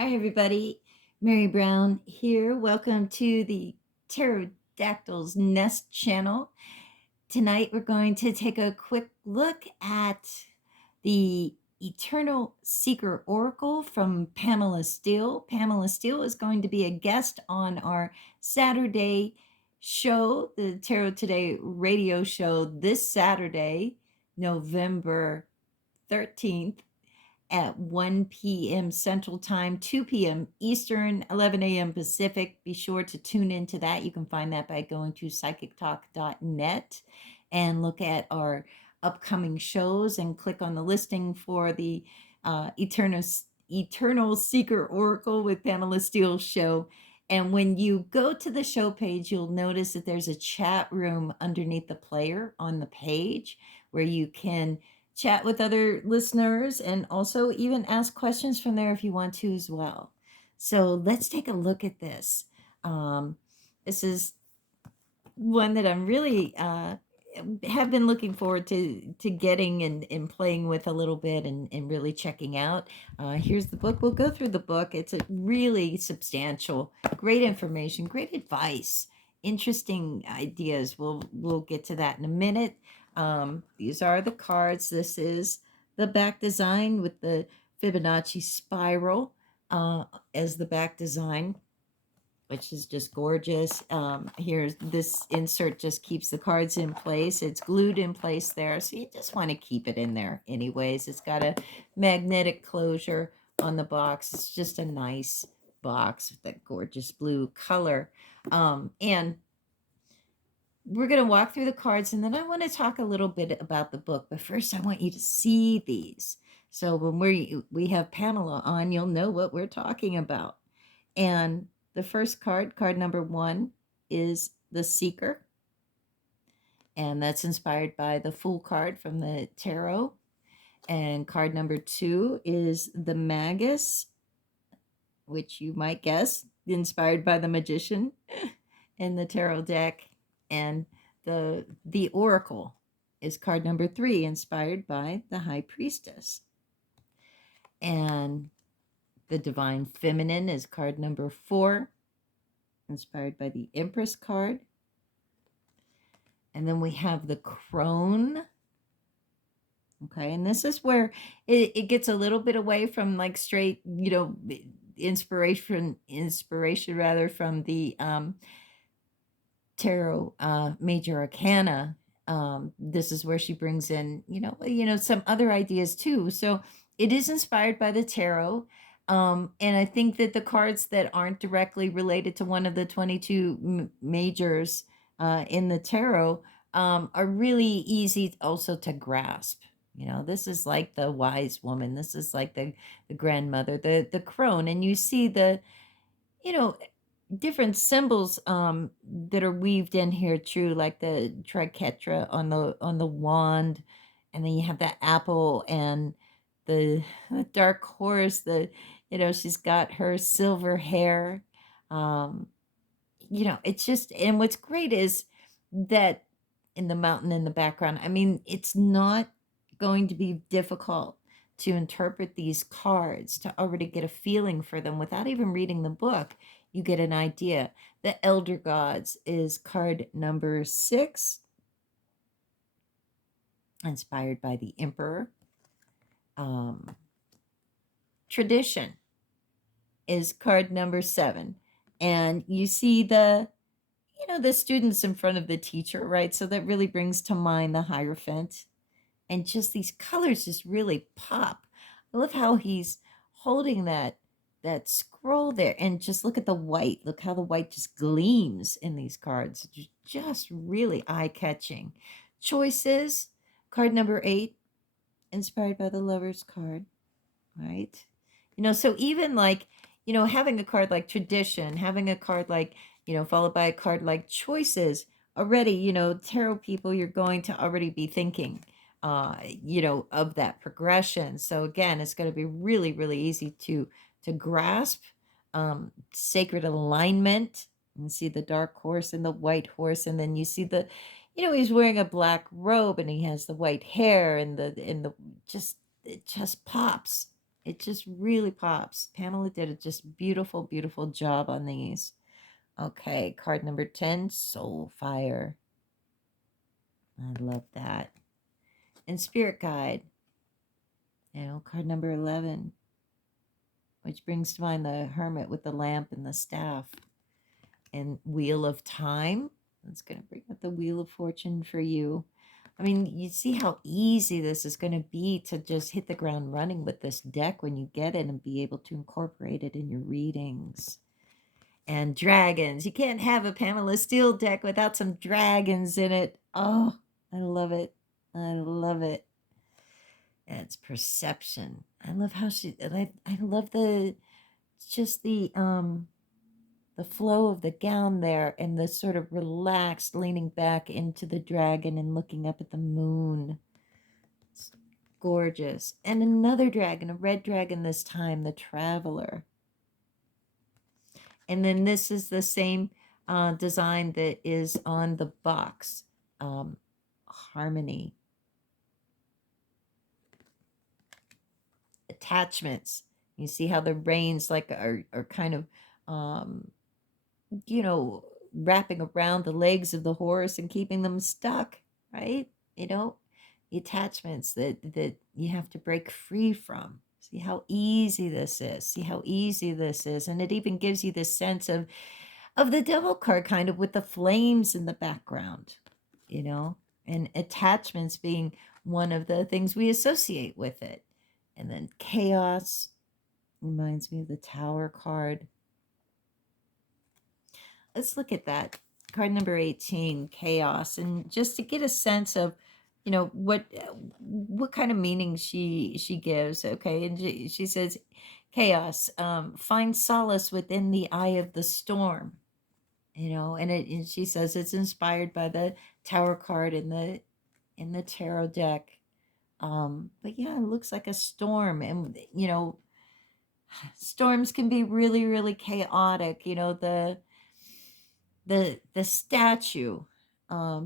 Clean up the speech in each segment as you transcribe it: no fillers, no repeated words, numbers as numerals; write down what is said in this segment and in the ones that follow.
Hi, everybody. Mary Brown here. Welcome to the Pterodactyl's Nest channel. Tonight, we're going to take a quick look at the Eternal Seeker Oracle from Pamela Steele. Pamela Steele is going to be a guest on our Saturday show, the Tarot Today radio show, this Saturday, November 13th at 1 p.m. Central Time, 2 p.m. Eastern, 11 a.m. Pacific. Be sure to tune into that. You can find that by going to psychictalk.net and look at our upcoming shows and click on the listing for the Eternal Seeker Oracle with Pamela Steele show. And when you go to the show page, you'll notice that there's a chat room underneath the player on the page where you can chat with other listeners and also even ask questions from there if you want to as well. So let's take a look at this. This is one that I'm really have been looking forward to getting and playing with a little bit and really checking out. Here's the book. We'll go through the book. It's a really substantial, great information, great advice, interesting ideas. We'll get to that in a minute. These are the cards. This is the back design with the Fibonacci Spiral as the back design, which is just gorgeous. Here's this insert just keeps the cards in place. It's glued in place there, so you just want to keep it in there anyways. It's got a magnetic closure on the box. It's just a nice box with that gorgeous blue color. And we're going to walk through the cards, and then I want to talk a little bit about the book. But first, I want you to see these. So when we have Pamela on, you'll know what we're talking about. And the first card, card number 1, is the Seeker. And that's inspired by the Fool card from the Tarot. And card number 2 is the Magus, which you might guess, inspired by the Magician in the Tarot deck. And the Oracle is card number 3, inspired by the High Priestess. And the Divine Feminine is card number 4, inspired by the Empress card. And then we have the Crone. Okay, and this is where it gets a little bit away from like straight, inspiration rather from the Tarot Major Arcana. This is where she brings in, some other ideas too. So it is inspired by the Tarot. And I think that the cards that aren't directly related to one of the 22 majors in the Tarot are really easy also to grasp. This is like the wise woman. This is like the grandmother, the crone. And you see the, different symbols that are weaved in here too, like the triquetra on the wand, and then you have that apple and the dark horse. She's got her silver hair. It's just, and what's great is that in the mountain in the background, I mean, it's not going to be difficult to interpret these cards, to already get a feeling for them without even reading the book. You get an idea. The Elder Gods is card number 6, inspired by the Emperor. Tradition is card number 7. And you see the students in front of the teacher, right? So that really brings to mind the Hierophant. And just these colors just really pop. I love how he's holding that scroll there, and just look at the white. Look how the white just gleams in these cards. Just really eye-catching. Choices, card number 8, inspired by the Lover's card, right? So even like, having a card like Tradition, having a card like, followed by a card like Choices, already, tarot people, you're going to already be thinking of that progression. So again, it's going to be really, really easy to grasp. Sacred alignment. You see the dark horse and the white horse, and then you see the, he's wearing a black robe and he has the white hair, and it just pops. It just really pops. Pamela did a just beautiful, beautiful job on these. Okay, card number 10, Soul Fire. I love that. And Spirit Guide, card number 11, which brings to mind the hermit with the lamp and the staff. And Wheel of Time. That's going to bring up the Wheel of Fortune for you. I mean, you see how easy this is going to be to just hit the ground running with this deck when you get it and be able to incorporate it in your readings. And dragons. You can't have a Pamela Steele deck without some dragons in it. Oh, I love it. I love it. And it's perception. I love how I love the flow of the gown there and the sort of relaxed leaning back into the dragon and looking up at the moon. It's gorgeous. And another dragon, a red dragon this time, the Traveler. And then this is the same design that is on the box, Harmony. Attachments. You see how the reins are kind of wrapping around the legs of the horse and keeping them stuck, right? The attachments that you have to break free from. See how easy this is. See how easy this is. And it even gives you this sense of the devil card, kind of with the flames in the background, and attachments being one of the things we associate with it. And then chaos reminds me of the Tower card. Let's look at that card number 18, chaos, and just to get a sense of what kind of meaning she gives. Okay, and she says chaos, find solace within the eye of the storm, and she says it's inspired by the Tower card in the tarot deck. But yeah, it looks like a storm, and storms can be really, really chaotic. The statue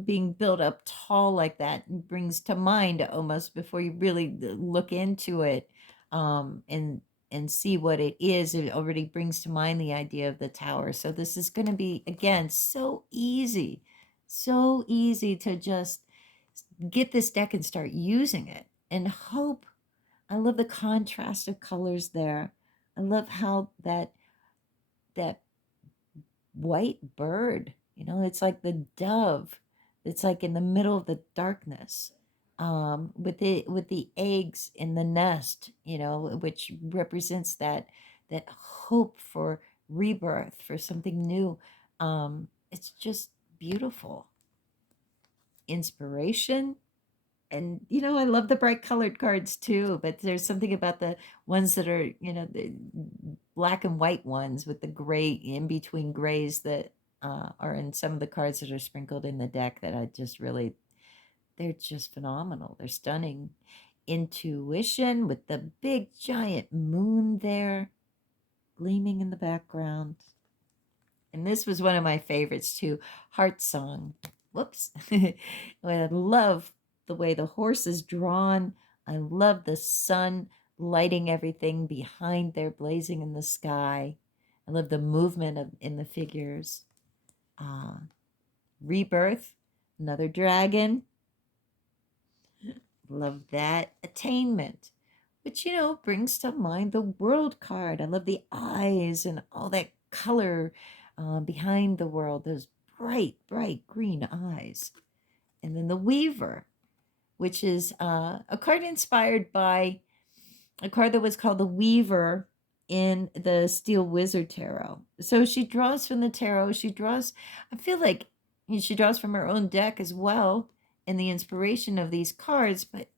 being built up tall like that brings to mind, almost before you really look into it and see what it is, it already brings to mind the idea of the tower. So this is going to be, again, so easy to just get this deck and start using it and hope. I love the contrast of colors there. I love how that white bird, it's like the dove. It's like in the middle of the darkness, with the eggs in the nest, which represents that hope for rebirth, for something new. It's just beautiful. Inspiration. And I love the bright colored cards too, but there's something about the ones that are the black and white ones with the gray in between grays that are in some of the cards that are sprinkled in the deck that I just really, they're just phenomenal. They're stunning. Intuition with the big giant moon there gleaming in the background. And this was one of my favorites too, Heart Song. Whoops. I love the way the horse is drawn. I love the sun lighting everything behind there, blazing in the sky. I love the movement in the figures. Rebirth, another dragon. Love that. Attainment, which, brings to mind the World card. I love the eyes and all that color behind the world, those bright, bright green eyes. And then the Weaver, which is a card inspired by a card that was called the Weaver in the Steele Wizard Tarot. So she draws from the tarot. I feel like she draws from her own deck as well, and the inspiration of these cards. But,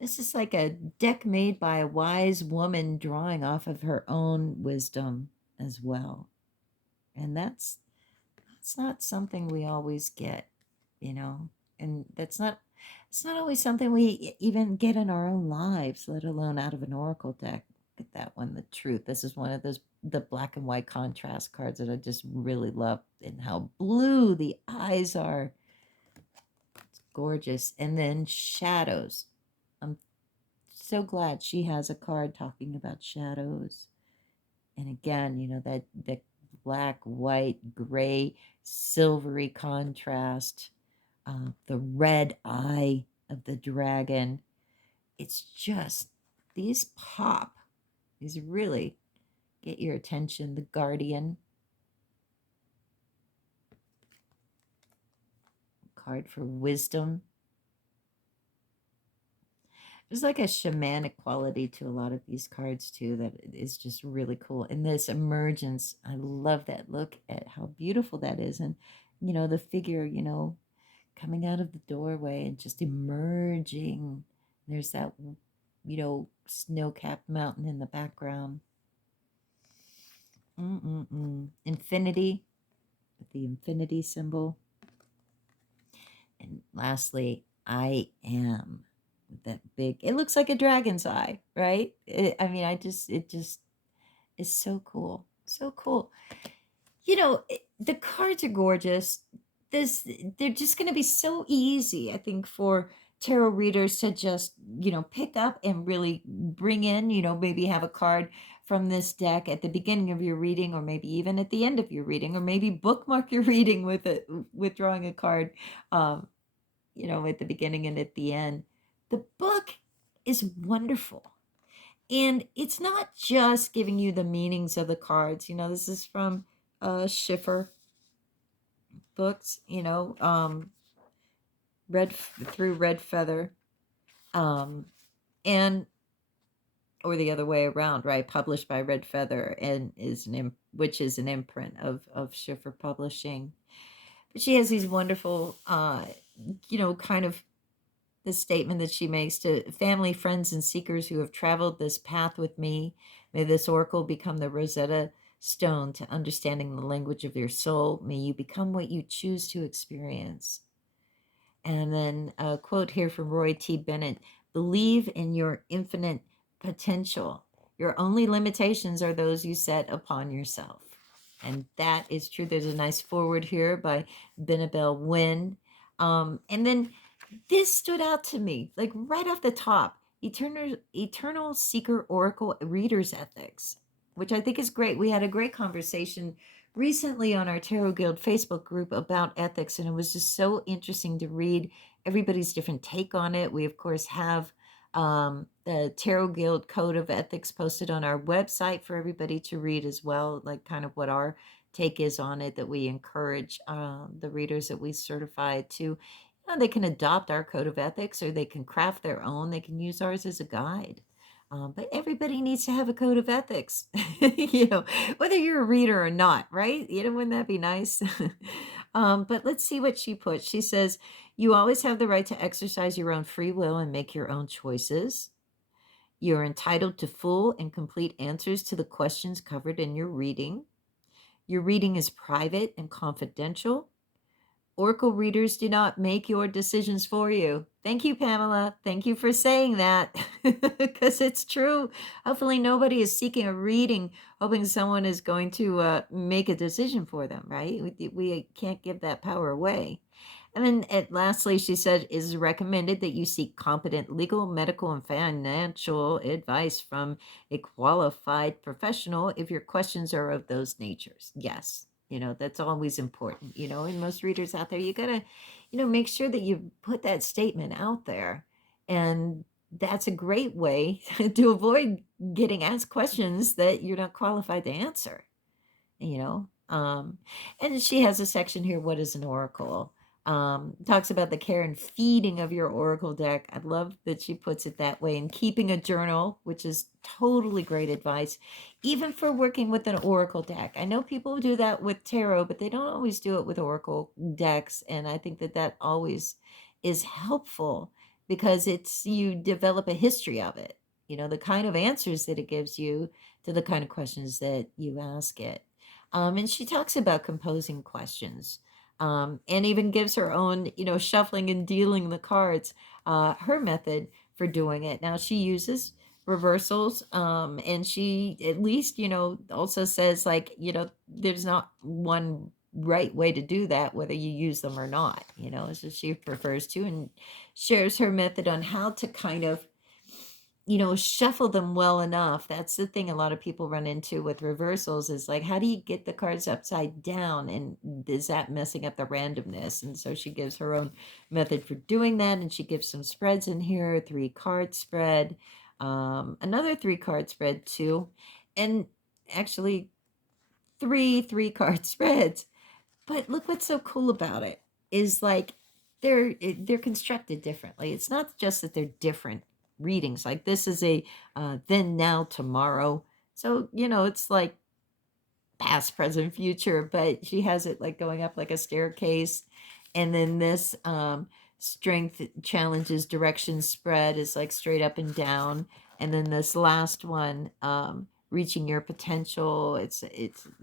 this is like a deck made by a wise woman drawing off of her own wisdom as well. And that's not something we always get, and it's not always something we even get in our own lives, let alone out of an oracle deck. Look at that one, the Truth. This is one of the black and white contrast cards that I just really love, and how blue the eyes are. It's gorgeous. And then Shadows. so glad she has a card talking about shadows. And again, that black, white, gray, silvery contrast, the red eye of the dragon. It's just, these pop. These really get your attention. The Guardian card for wisdom. There's like a shamanic quality to a lot of these cards too that is just really cool. And this emergence, I love that. Look at how beautiful that is. And, the figure, coming out of the doorway and just emerging. There's that, snow-capped mountain in the background. Infinity, with the infinity symbol. And lastly, I am, with that big, it looks like a dragon's eye, right? It just is so cool. So cool. The cards are gorgeous. They're just going to be so easy, I think, for tarot readers to just, pick up and really bring in, maybe have a card from this deck at the beginning of your reading, or maybe even at the end of your reading, or maybe bookmark your reading with drawing a card, at the beginning and at the end. The book is wonderful. And it's not just giving you the meanings of the cards. This is from Schiffer books, Red Feather, and or the other way around, right? Published by Red Feather, and which is an imprint of Schiffer Publishing. But she has these wonderful, kind of the statement that she makes to family, friends, and seekers who have traveled this path with me. May this oracle become the Rosetta Stone to understanding the language of your soul. May you become what you choose to experience. And then a quote here from Roy T. Bennett: believe in your infinite potential. Your only limitations are those you set upon yourself. And that is true. There's a nice foreword here by Benabel Wynn. And then this stood out to me, like right off the top: Eternal Seeker Oracle Reader's Ethics, which I think is great. We had a great conversation recently on our Tarot Guild Facebook group about ethics, and it was just so interesting to read everybody's different take on it. We, of course, have the Tarot Guild Code of Ethics posted on our website for everybody to read as well, like kind of what our take is on it, that we encourage the readers that we certify to. They can adopt our code of ethics, or they can craft their own. They can use ours as a guide. But everybody needs to have a code of ethics, whether you're a reader or not, right? Wouldn't that be nice? But let's see what she puts. She says, you always have the right to exercise your own free will and make your own choices. You're entitled to full and complete answers to the questions covered in your reading. Your reading is private and confidential. Oracle readers do not make your decisions for you. Thank you, Pamela. Thank you for saying that, because it's true. Hopefully nobody is seeking a reading hoping someone is going to make a decision for them, right? We can't give that power away. And then lastly, she said, it is recommended that you seek competent legal, medical, and financial advice from a qualified professional if your questions are of those natures. Yes. That's always important. And most readers out there, you gotta, make sure that you put that statement out there. And that's a great way to avoid getting asked questions that you're not qualified to answer, and she has a section here, what is an oracle? Talks about the care and feeding of your oracle deck. I love that she puts it that way. And keeping a journal, which is totally great advice, even for working with an oracle deck. I know people do that with tarot, but they don't always do it with oracle decks. And I think that always is helpful, because you develop a history of it, the kind of answers that it gives you to the kind of questions that you ask it. And she talks about composing questions. And even gives her own, shuffling and dealing the cards, her method for doing it. Now, she uses reversals, and she at least, also says, like, there's not one right way to do that, whether you use them or not, so she prefers to, and shares her method on how to kind of, shuffle them well enough. That's the thing a lot of people run into with reversals is like, how do you get the cards upside down? And is that messing up the randomness? And so she gives her own method for doing that. And she gives some spreads in here, 3-card spread, another 3-card spread too. And actually 3-card spreads. But look what's so cool about it is like they're constructed differently. It's not just that they're different readings. Like this is a then, now, tomorrow. So, it's like past, present, future, but she has it like going up like a staircase. And then this strength challenges direction spread is like straight up and down. And then this last one, reaching your potential, it's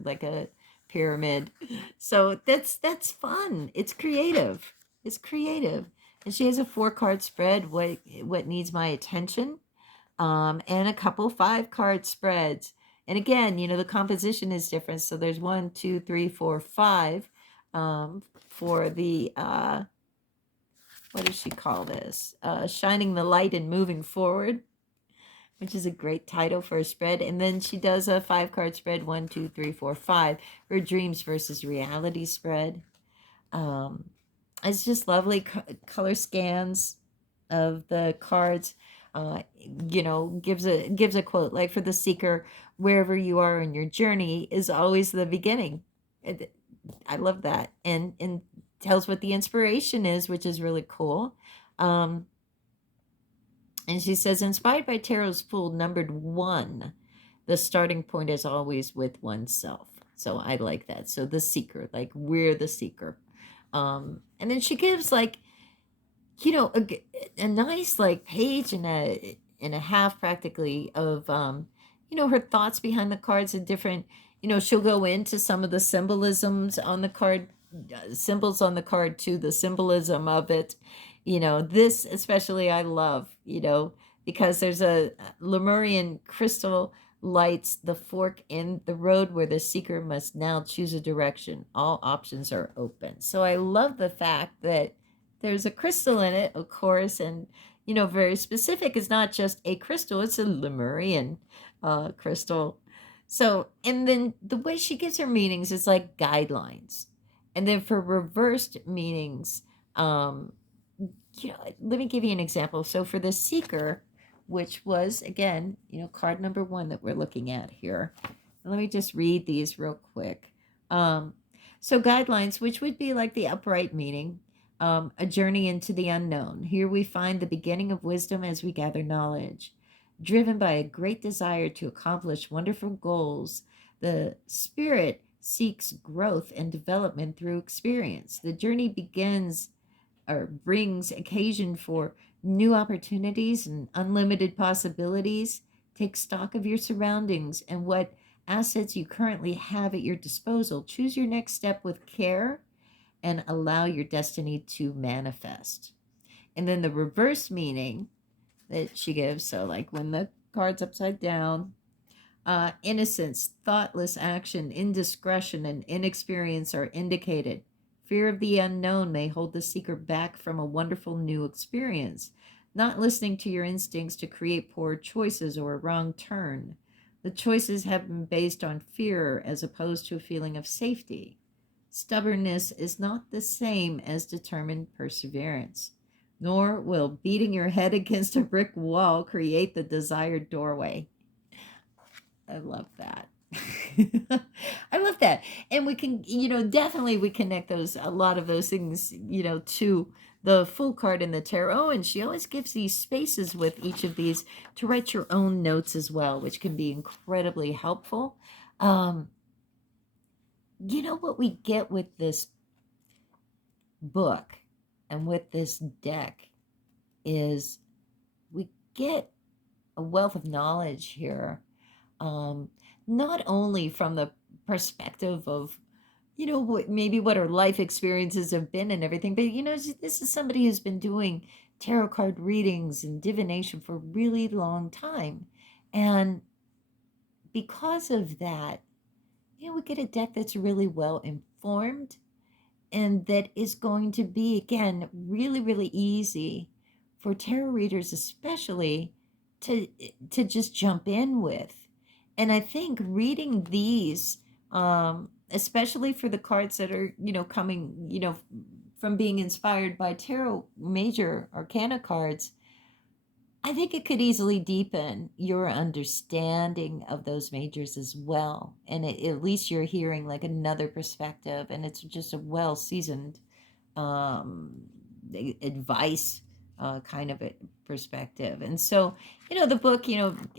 like a pyramid. So that's fun. It's creative. It's creative. And she has a 4-card spread, what needs my attention, and a couple 5-card spreads. And again, the composition is different. So there's 1, 2, 3, 4, 5 for the what does she call this? Shining the light and moving forward, which is a great title for a spread. And then she does a 5-card spread, 1, 2, 3, 4, 5, her dreams versus reality spread. It's just lovely color scans of the cards. Gives a quote like, for the seeker, wherever you are in your journey is always the beginning. I love that, and tells what the inspiration is, which is really cool. And she says, inspired by Tarot's Fool numbered 1, the starting point is always with oneself. So I like that. So the seeker, like we're the seeker. And then she gives like, a nice like page and a half practically of her thoughts behind the cards and different, she'll go into some of the symbolisms on the card, symbols on the card too, the symbolism of it. This especially I love, because there's a Lemurian crystal lights the fork in the road where the seeker must now choose a direction. All options are open. So I love the fact that there's a crystal in it, of course, and very specific. It's not just a crystal, it's a Lemurian crystal. So, and then the way she gives her meanings is like guidelines. And then for reversed meanings, let me give you an example. So for the seeker, which was again, card number 1 that we're looking at here. Let me just read these real quick. So guidelines, which would be like the upright meaning, a journey into the unknown. Here we find the beginning of wisdom as we gather knowledge. Driven by a great desire to accomplish wonderful goals, the spirit seeks growth and development through experience. The journey begins or brings occasion for new opportunities and unlimited possibilities. Take stock of your surroundings and what assets you currently have at your disposal. Choose your next step with care and allow your destiny to manifest. And then the reverse meaning that she gives, so like when the card's upside down, innocence, thoughtless action, indiscretion, and inexperience are indicated. Fear of the unknown may hold the seeker back from a wonderful new experience. Not listening to your instincts to create poor choices or a wrong turn. The choices have been based on fear as opposed to a feeling of safety. Stubbornness is not the same as determined perseverance, nor will beating your head against a brick wall create the desired doorway. I love that. I love that. And we can, definitely we connect a lot of those things, to the Fool card in the tarot. And she always gives these spaces with each of these to write your own notes as well, which can be incredibly helpful. What we get with this book and with this deck is we get a wealth of knowledge here, not only from the perspective of what our life experiences have been and everything, but this is somebody who's been doing tarot card readings and divination for a really long time, and because of that, we get a deck that's really well informed and that is going to be, again, really, really easy for tarot readers, especially to just jump in with. And I think reading these, especially for the cards that are, coming, from being inspired by tarot major arcana cards, I think it could easily deepen your understanding of those majors as well. And at least you're hearing like another perspective, and it's just a well seasoned um, advice kind of a perspective. And so, the book,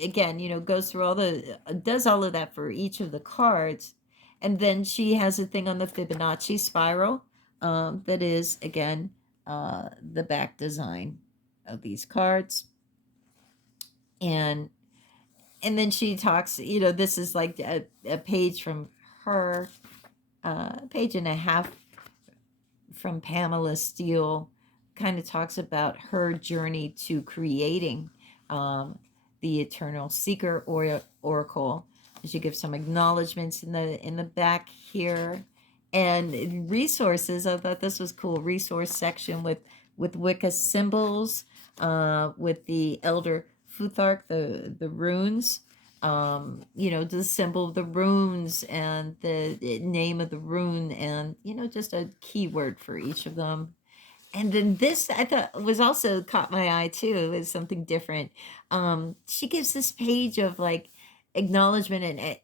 again, goes through does all of that for each of the cards. And then she has a thing on the Fibonacci spiral that is, again, the back design of these cards. And then she talks, this is like a page from her, a page and a half from Pamela Steele, kind of talks about her journey to creating the Eternal Seeker Oracle. She gives some acknowledgments in the back here, and resources. I thought this was cool. Resource section with Wicca symbols, with the Elder Futhark, the runes. The symbol of the runes and the name of the rune, and just a keyword for each of them. And then this I thought was also caught my eye too, is something different. She gives this page of like acknowledgement and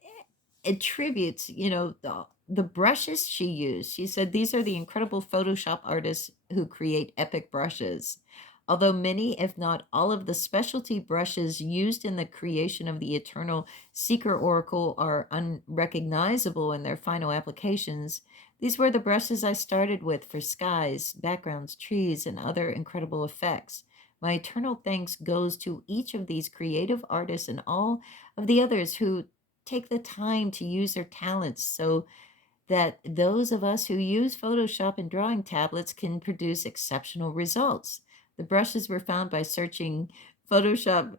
attributes, the brushes she used. She said these are the incredible Photoshop artists who create epic brushes. Although many, if not all, of the specialty brushes used in the creation of the Eternal Seeker Oracle are unrecognizable in their final applications, these were the brushes I started with for skies, backgrounds, trees, and other incredible effects. My eternal thanks goes to each of these creative artists and all of the others who take the time to use their talents so that those of us who use Photoshop and drawing tablets can produce exceptional results. The brushes were found by searching Photoshop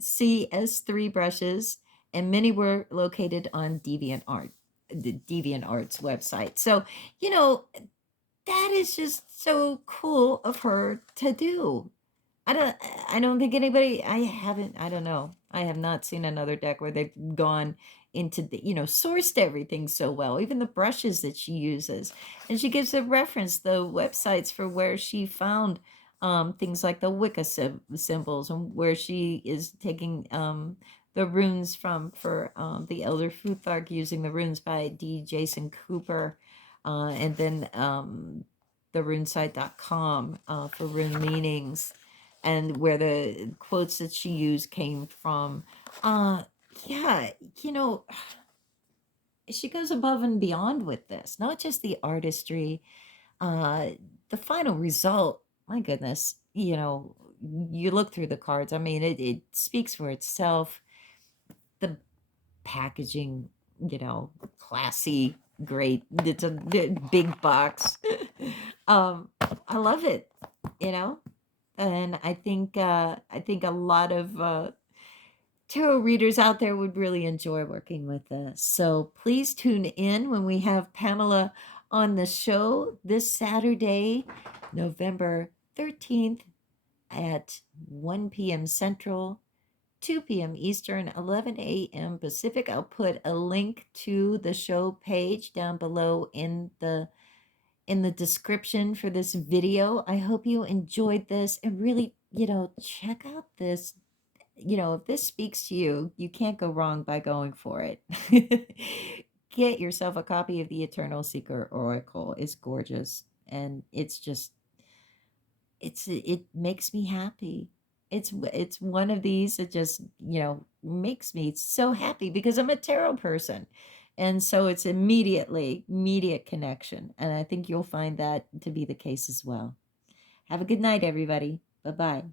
CS3 brushes, and many were located on DeviantArt, the DeviantArt's website. So, that is just so cool of her to do. I don't think anybody, I don't know. I have not seen another deck where they've gone into the, sourced everything so well, even the brushes that she uses. And she gives a reference, the websites for where she found things like the Wicca symbols, and where she is taking the runes from for the Elder Futhark, using the runes by D. Jason Cooper, and then the runesite.com for rune meanings, and where the quotes that she used came from. Yeah, she goes above and beyond with this, not just the artistry, the final result. My goodness, you look through the cards. I mean, it speaks for itself. The packaging, classy, great. It's a big box. I love it, and I think a lot of tarot readers out there would really enjoy working with this. So please tune in when we have Pamela on the show this Saturday, November 13th at 1 p.m. Central, 2 p.m. Eastern, 11 a.m. Pacific. I'll put a link to the show page down below in the description for this video. I hope you enjoyed this, and really, check out this. If this speaks to you, you can't go wrong by going for it. Get yourself a copy of the Eternal Seeker Oracle. It's gorgeous, and it makes me happy. It's one of these that just, makes me so happy because I'm a tarot person. And so it's immediate connection. And I think you'll find that to be the case as well. Have a good night, everybody. Bye-bye.